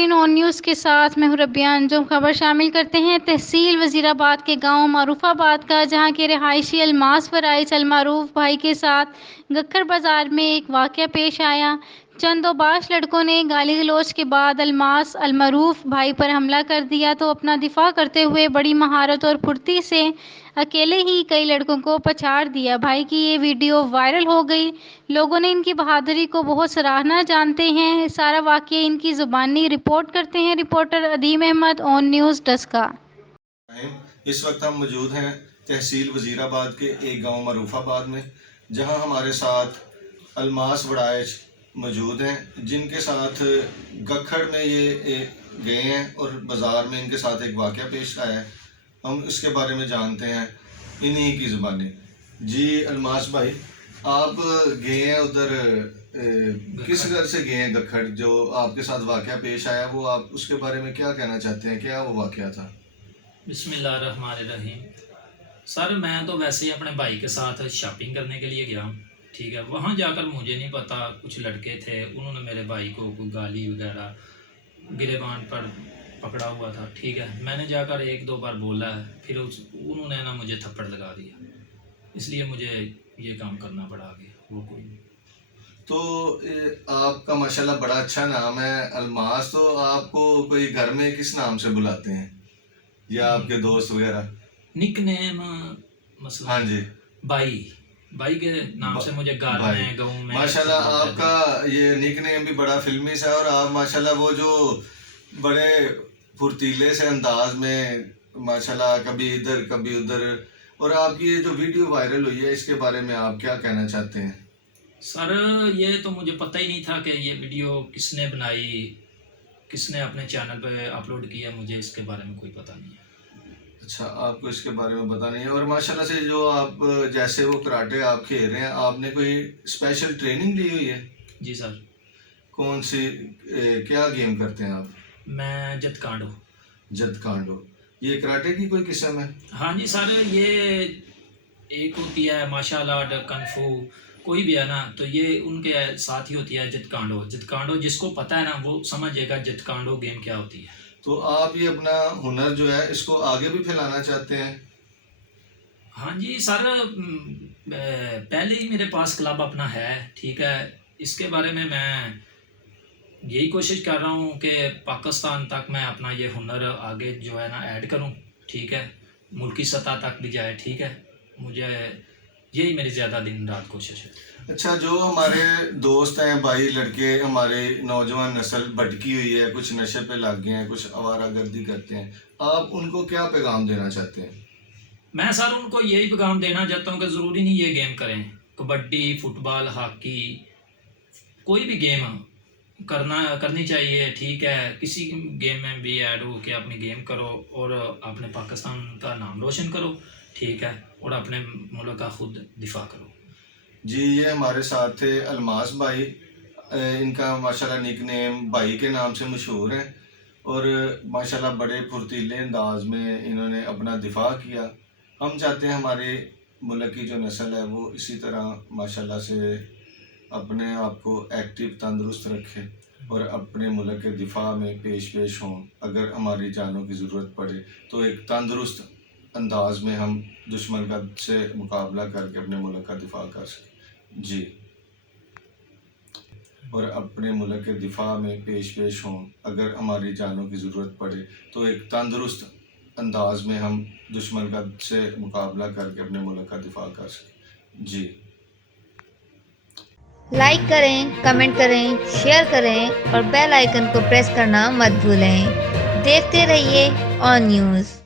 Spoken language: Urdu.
ناظرین، آن نیوز کے ساتھ میں ہوں ربیہ انجم۔ خبر شامل کرتے ہیں تحصیل وزیر آباد کے گاؤں معروف آباد کا، جہاں کے رہائشی الماس فرائض المعروف بھائی کے ساتھ گکھڑ بازار میں ایک واقعہ پیش آیا۔ چند اوباش لڑکوں نے گالی گلوچ کے بعد الماس المعروف بھائی پر حملہ کر دیا تو اپنا دفاع کرتے ہوئے بڑی مہارت اور پھرتی سے اکیلے ہی کئی لڑکوں کو پچھاڑ دیا۔ بھائی کی یہ ویڈیو وائرل ہو گئی۔ لوگوں نے ان کی بہادری کو بہت سراہنا جانتے ہیں۔ سارا واقعہ ان کی زبانی رپورٹ کرتے ہیں رپورٹر عدیم احمد، آن نیوز ڈسکا۔ اس وقت ہم موجود ہیں تحصیل وزیر آباد کے ایک گاؤں معروف آباد میں، جہاں ہمارے ساتھ الماس وڑائچ موجود ہیں، جن کے ساتھ گکھڑ میں یہ گئے ہیں اور بازار میں ان کے ساتھ ایک واقعہ پیش آیا ہے۔ ہم اس کے بارے میں جانتے ہیں انہی کی زبانی۔ جی الماس بھائی، آپ گئے ہیں ادھر، کس گھر سے گئے ہیں گکھڑ؟ جو آپ کے ساتھ واقعہ پیش آیا وہ آپ اس کے بارے میں کیا کہنا چاہتے ہیں؟ کیا وہ واقعہ تھا؟ بسم اللہ الرحمن الرحیم۔ سر میں تو ویسے ہی اپنے بھائی کے ساتھ شاپنگ کرنے کے لیے گیا، ٹھیک ہے۔ وہاں جا کر مجھے نہیں پتا، کچھ لڑکے تھے، انہوں نے میرے بھائی کو کوئی گالی وغیرہ گریبان پر پکڑا ہوا تھا، ٹھیک ہے۔ میں نے جا کر ایک دو بار بولا ہے، پھر انہوں نے نا مجھے تھپڑ لگا دیا، اس لیے مجھے یہ کام کرنا پڑا آگے، وہ کوئی نہیں۔ تو آپ کا ماشاءاللہ بڑا اچھا نام ہے الماس، تو آپ کو کوئی گھر میں کس نام سے بلاتے ہیں یا آپ کے دوست وغیرہ؟ نک نیم مثلا ہاں جی، بھائی کے نام سے مجھے گھر میں گاؤں میں ماشاءاللہ آپ کا یہ نک نیم بھی بڑا فلمی سا ہے، اور آپ ماشاءاللہ وہ جو بڑے پھرتیلے سے انداز میں ماشاءاللہ کبھی ادھر کبھی ادھر، اور آپ کی یہ جو ویڈیو وائرل ہوئی ہے اس کے بارے میں آپ کیا کہنا چاہتے ہیں؟ سر یہ تو مجھے پتہ ہی نہیں تھا کہ یہ ویڈیو کس نے بنائی، کس نے اپنے چینل پہ اپلوڈ کیا، مجھے اس کے بارے میں کوئی پتہ نہیں ہے۔ اچھا، آپ کو اس کے بارے میں پتہ نہیں ہے۔ اور ماشاءاللہ سے جو آپ جیسے وہ کراٹے آپ کھیل رہے ہیں، آپ نے کوئی اسپیشل ٹریننگ لی ہوئی ہے؟ جی سر۔ کون سی کیا گیم کرتے ہیں آپ؟ میں جت کانڈو۔ جت کانڈو، یہ کراٹے کی کوئی قسم ہے؟ ہاں جی سر، یہ ایک ہوتی ہے مارشل آرٹ، کنفو، کوئی بھی ہے نا، تو یہ ان کے ساتھ ہی ہوتی ہے جت کانڈو۔ جت کانڈو جس کو پتہ ہے نا وہ سمجھے گا جت کانڈو گیم کیا ہوتی ہے۔ تو آپ یہ اپنا ہنر جو ہے اس کو آگے بھی پھیلانا چاہتے ہیں؟ ہاں جی سر، پہلے ہی میرے پاس کلب اپنا ہے، ٹھیک ہے۔ اس کے بارے میں یہی کوشش کر رہا ہوں کہ پاکستان تک میں اپنا یہ ہنر آگے جو ہے نا ایڈ کروں، ٹھیک ہے، ملکی سطح تک بھی جائے، ٹھیک ہے۔ مجھے یہی میری زیادہ دن رات کوشش ہے۔ اچھا، جو ہمارے دوست ہیں، بھائی لڑکے، ہمارے نوجوان نسل بھٹکی ہوئی ہے، کچھ نشے پہ لگ گئے ہیں، کچھ آوارہ گردی کرتے ہیں، آپ ان کو کیا پیغام دینا چاہتے ہیں؟ میں سر ان کو یہی پیغام دینا چاہتا ہوں کہ ضروری نہیں یہ گیم کریں، کبڈی، فٹ بال، ہاکی، کوئی بھی گیم کرنی چاہیے، ٹھیک ہے۔ کسی گیم میں بھی ایڈ ہو کے اپنی گیم کرو اور اپنے پاکستان کا نام روشن کرو، ٹھیک ہے، اور اپنے ملک کا خود دفاع کرو۔ جی، یہ ہمارے ساتھ تھے الماس بھائی، ان کا ماشاءاللہ نک نیم بھائی کے نام سے مشہور ہے، اور ماشاءاللہ بڑے پھرتیلے انداز میں انہوں نے اپنا دفاع کیا۔ ہم چاہتے ہیں ہمارے ملک کی جو نسل ہے وہ اسی طرح ماشاءاللہ سے اپنے آپ کو ایکٹیو تندرست رکھے اور اپنے ملک کے دفاع میں پیش ہوں۔ اگر ہماری جانوں کی ضرورت پڑے تو ایک تندرست انداز میں ہم دشمن کا سے مقابلہ کر کے اپنے ملک کا دفاع کر سکیں۔ جی، اور اپنے ملک کے دفاع میں پیش ہوں۔ اگر ہماری جانوں کی ضرورت پڑے تو ایک تندرست انداز میں ہم دشمن کا سے مقابلہ کر کے اپنے ملک کا دفاع کر سکیں۔ جی، لائک کریں، کمنٹ کریں، شیئر کریں اور بیل آئیکن کو پریس کرنا مت بھولیں۔ دیکھتے رہیے آن نیوز۔